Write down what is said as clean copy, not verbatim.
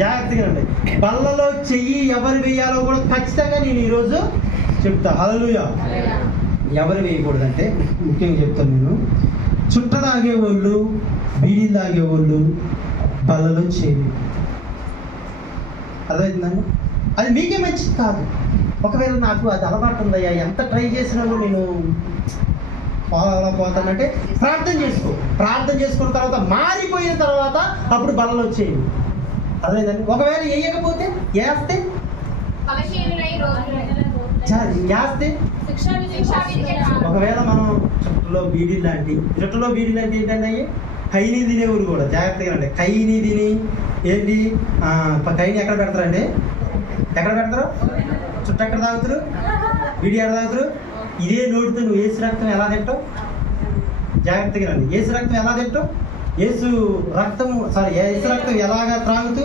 జాగ్రత్తగా అండి. బల్లలో చెయ్యి ఎవరు వేయాలో కూడా ఖచ్చితంగా నేను ఈరోజు చెప్తా. హల్లెలూయా. ఎవరు వేయకూడదంటే ముఖ్యంగా చెప్తాను నేను. చుట్ట తాగేవాళ్ళు, బీడీలు తాగేవాళ్ళు బల్లలో చేయి. అర్థమవుతుందండి? అది మీకే మంచిది కాదు. ఒకవేళ నాకు అది అలవాటు ఉందయ్యా, ఎంత ట్రై చేసినా నేను అలా పోతానంటే ప్రార్థన చేసుకో. ప్రార్థన చేసుకున్న తర్వాత మారిపోయిన తర్వాత అప్పుడు బలలో వచ్చేయండి. అదేదండి. ఒకవేళ వేయకపోతే వేస్తే ఒకవేళ మనం చుట్టలో బీడీలు లాంటి ఏంటంటే అయ్యి కైని తినేవారు కూడా జాగ్రత్తగా అండి. కైని తిని ఏంటి కైని ఎక్కడ పెడతారండి? ఎక్కడ పెడతారు? చుట్టూ ఎక్కడ తాగుతారు? బీడీ ఎక్కడ తాగుతారు? ఇదే నోటితో నువ్వు ఏసు రక్తం ఎలా తింటావు? జాగ్రత్తగా రండి. ఏసు రక్తం ఎలా తింటావు? ఏసు రక్తం ఎలాగా త్రాగుతూ